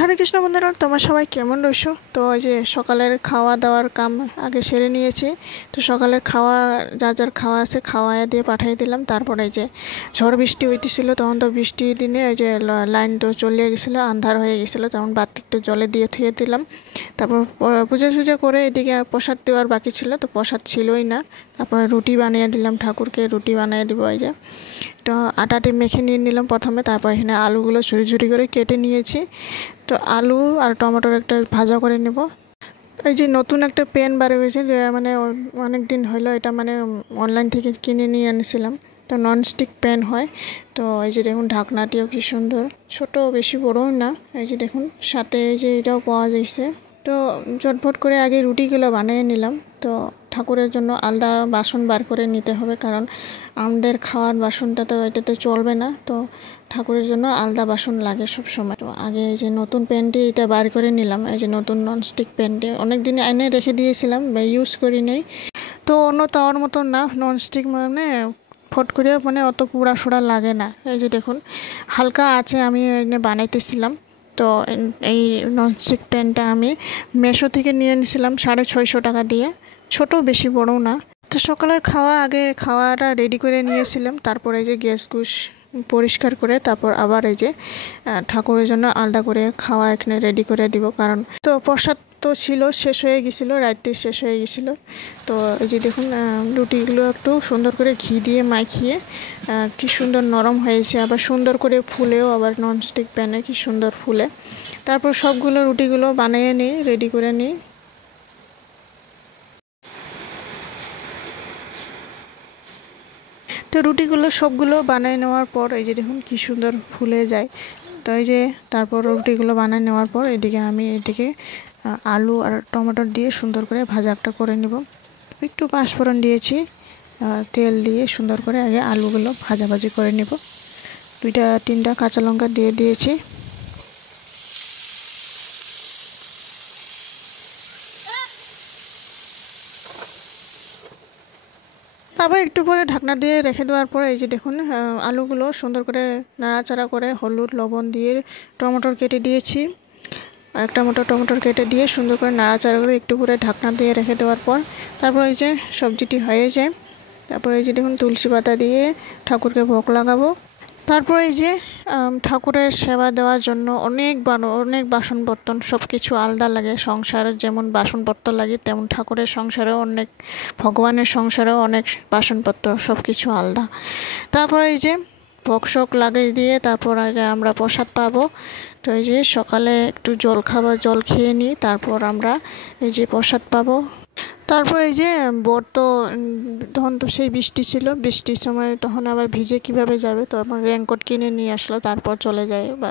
হরে কৃষ্ণ বন্ধুরা, তোমরা সবাই কেমন রয়েছো? তো এই যে সকালের খাওয়া দাওয়ার কাম আগে সেরে নিয়েছি। তো সকালের খাওয়া যার যার খাওয়া আছে খাওয়ায় দিয়ে পাঠিয়ে দিলাম। তারপরে এই যে ঝড় বৃষ্টি হইতেছিল, তখন তো বৃষ্টির দিনে এই যে লাইন তো চলে গেছিলো, আন্ধার হয়ে গেছিলো, তখন বাতি একটু জলে দিয়ে থুয়ে দিলাম। তারপর পূজা টুজা করে এদিকে প্রসাদ দেওয়ার বাকি ছিল, তো প্রসাদ ছিলই না। তারপরে রুটি বানিয়ে দিলাম, ঠাকুরকে রুটি বানিয়ে দিব। এই যে তো আটাটি মেখে নিয়ে নিলাম প্রথমে, তারপর এখানে আলুগুলো ঝুড়ি ঝুড়ি করে কেটে নিয়েছি। তো আলু আর টমেটোর একটা ভাজা করে নেব। এই যে নতুন একটা প্যান বার হয়েছে, যে মানে অনেক দিন হলো, এটা মানে অনলাইন থেকে কিনে নিয়ে আনিছিলাম। তো ননস্টিক প্যান হয়। তো এই যে দেখুন ঢাকনাটিও কি সুন্দর, ছোট, বেশি বড়ও না। এই যে দেখুন সাথে এই যে এটাও পাওয়া যাইছে। তো চটফট করে আগে রুটিগুলো বানিয়ে নিলাম। তো ঠাকুরের জন্য আলাদা বাসন বার করে নিতে হবে, কারণ আমাদের খাওয়ার বাসনটা তো এটাতে চলবে না। তো ঠাকুরের জন্য আলাদা বাসন লাগে সব সময়। তো আগে এই যে নতুন প্যানটি এটা বার করে নিলাম। এই যে নতুন ননস্টিক প্যানটি অনেক দিন এনে রেখে দিয়েছিলাম, ইউজ করি নেই। তো অন্য তাওয়ার মতো না, ননস্টিক মানে ফট করে মানে অত পোড়া সোড়া লাগে না। এই যে দেখুন হালকা আছে, আমি এনে বানাইতেছিলাম। তো এই ননস্টিক প্যানটা আমি মেশো থেকে নিয়ে নিয়েছিলাম 650 টাকা দিয়ে, ছোট, বেশি বড়ও না। তো সকালের আগে খাওয়াটা রেডি করে নিয়েছিলাম। তারপরে এই যে গ্যাস গুস পরিষ্কার করে তারপর আবার এই যে ঠাকুরের জন্য আলাদা করে খাওয়া এখানে রেডি করে দিব। কারণ তো প্রসাদ তো ছিল, শেষ হয়ে গেছিলো, রাত্রে শেষ হয়ে গেছিলো। তো এই যে দেখুন রুটিগুলো একটু সুন্দর করে ঘি দিয়ে মাখিয়ে কি সুন্দর নরম হয়েছে, আবার সুন্দর করে ফুলেও, আবার ননস্টিক প্যানে কি সুন্দর ফুলে। তারপর সবগুলো রুটিগুলো বানিয়ে নিই, রেডি করে নিই। তো রুটিগুলো সবগুলো বানিয়ে নেওয়ার পর এই যে দেখুন কি সুন্দর ফুলে যায়। তো এই যে তারপর রুটিগুলো বানিয়ে নেওয়ার পর এদিকে আলু আর টমেটো দিয়ে সুন্দর করে ভাজা একটা করে নেব। একটু পাঁচফোড়ন দিয়েছি, তেল দিয়ে সুন্দর করে আগে আলুগুলো ভাজাভাজি করে নেব। 2-3টা কাঁচা লঙ্কা দিয়ে দিয়েছি। তারপর একটু পরে ঢাকনা দিয়ে রেখে দেওয়ার পরে এই যে দেখুন আলুগুলো সুন্দর করে নাড়াচাড়া করে হলুদ লবণ দিয়ে টমেটোর কেটে দিয়েছি। একটা মোটা টমেটোর কেটে দিয়ে সুন্দর করে নাড়াচাড়া করে একটু পরে ঢাকনা দিয়ে রেখে দেওয়ার পর তারপর এই যে সবজিটি হয়ে যায়। তারপর এই যে দেখুন তুলসী পাতা দিয়ে ঠাকুরকে ভোগ লাগাবো। তারপর এই যে ঠাকুরের সেবা দেওয়ার জন্য অনেক বাসন বর্তন সব কিছু আলাদা লাগে। সংসারের যেমন বাসনপত্র লাগে, তেমন ঠাকুরের সংসারেও অনেক, ভগবানের সংসারেও অনেক বাসনপত্র, সব কিছু আলাদা। তারপর এই যে ভোগ শোক লাগিয়ে দিয়ে তারপর আমরা প্রসাদ পাবো। তো এই যে সকালে একটু জল খেয়ে নিই, তারপর আমরা এই যে প্রসাদ পাবো। তারপর এই যে বর তো তখন তো সেই বৃষ্টি ছিল, বৃষ্টির সময় তখন আবার ভিজে কিভাবে যাবে, তো আমার রেনকোট কিনে নিয়ে আসলো, তারপর চলে যায় বা